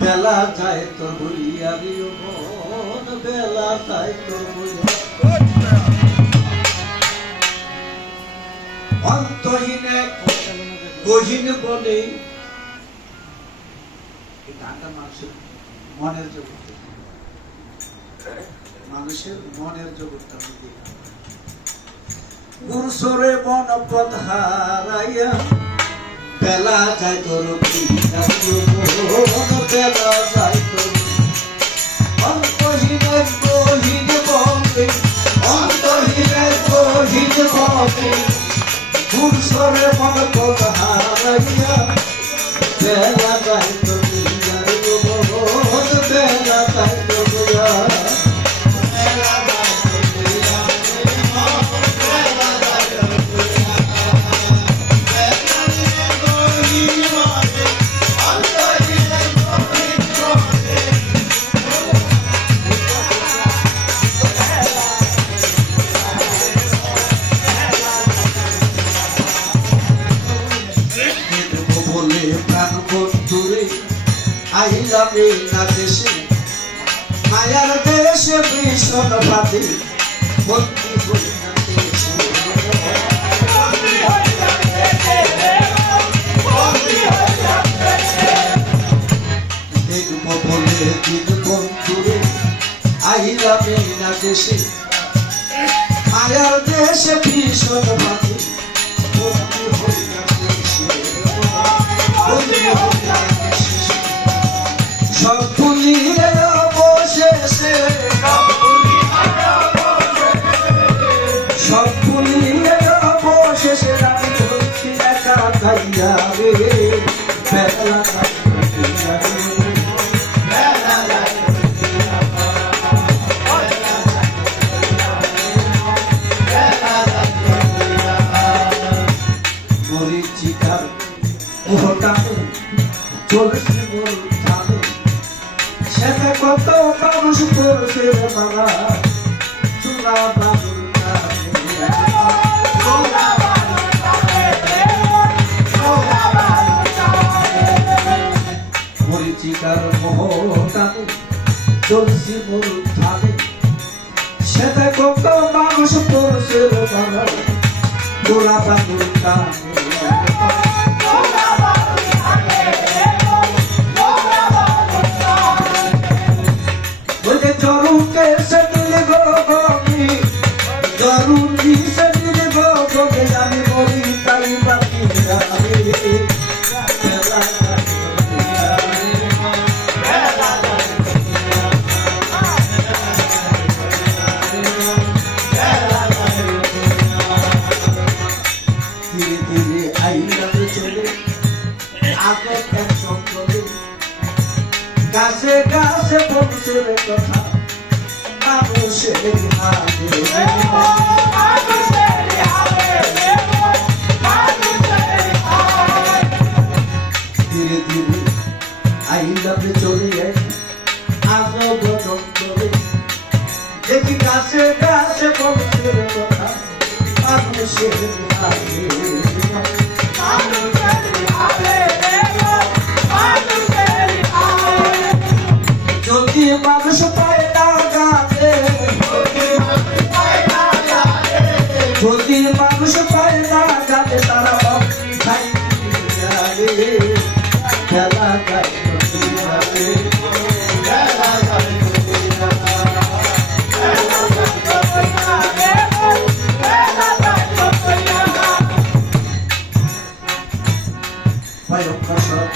বেলা যায় তোর বলিয়া দিও মন, বেলা যায় তোর বলিয়া অন্তহীন এক গহীন বলে। এই গানটা মানুষের মনের জগৎ, মানুষের মনের জগৎটা গুরুসরে বন পথ হারাইয়া বেলা যায় তোর বেলা যায় তোর অন্তহীনের গহীন বলে, অন্তহীনের গহীন বলে গুরুসরে বন পথ হারাইয়া বেলা যায় তোর বেলা যায় তোর আইলামে না দেশে মায়ার দেশে ভীষণ ভাতে বন্দি হই না দেশে দেখব বলে দিন বন্ধুরে আইলামে না দেশে মায়ার দেশে ভীষণ ভাতে বন্দি হই না দেশে বন্দি হই না সব ভুলিয়ে অবশেষে সব ভুলিয়ে অবশেষে আমি বলছি একা গাইয়া রে বেলা গাইয়া রে মরিচিকার মোহটানে চলছে মোর ধানে সেটা কত মানুষ করছে বাবা চুলা বাবুর মরিচিকার মোহটানে চলছে মোর ধানে সেটা কত মানুষ করছে বাবা চুলা বাবুর কানে জরুকে সদিল গো গমি জরুরি সদিল গো গমি আমি বলি তাই বাকি যাবে বেলা ধীরে ধীরে আইলাম চলে আগে এক সম্পদে গাছে গাছে বংশের কথা মানুষের ধীরে ধীরে আইলামে চলে আগে বদলে দেখি গাছে গাছে বংশের কথা মানুষের যদি মানুষ পায় না গাতে, যদি মানুষ পায় না গাতে তারা খাই খেলা গাই ভয়ঙ্কর সব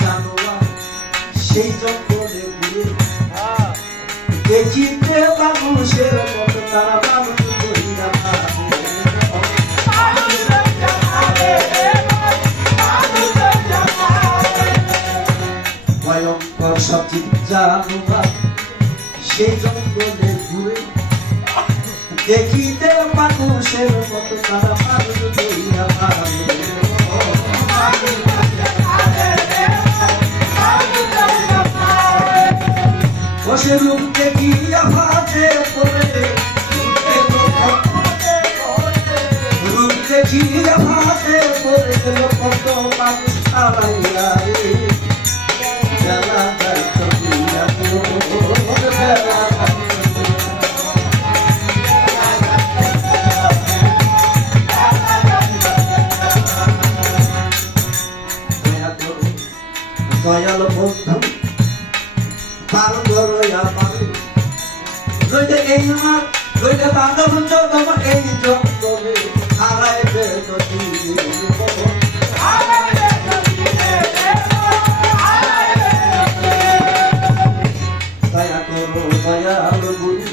জানোয়ার সেই জঙ্গলে ঘুরে দেখিতে মানুষের মতো তারা মানুষ করিয়া ভয়ঙ্কর সব জানোয়ার সেই জঙ্গলে ঘুরে দেখিতে মানুষের মতো তারা মানুষ করিয়া বসে রূপ দেখিয়া ভাতে পড়ে রূপ দেখিয়া ভাতে পড়ে কত মানুষ দয়াল বন্ধু পার করয়া পারে নইলে এই আমার নইলে বান্ধব জগম এই জগমে হারাইবে যদি দয়া করো দয়াল গুরু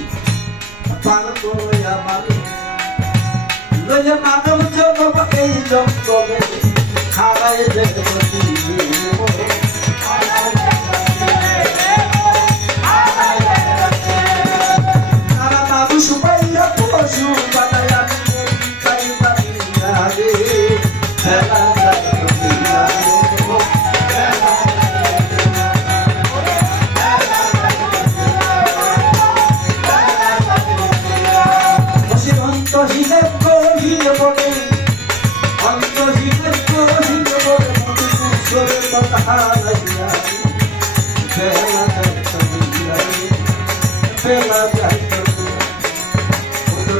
পার করয়া পারে নইলে বান্ধব জগম এই জগমে হারাইবে যদি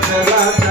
Bella,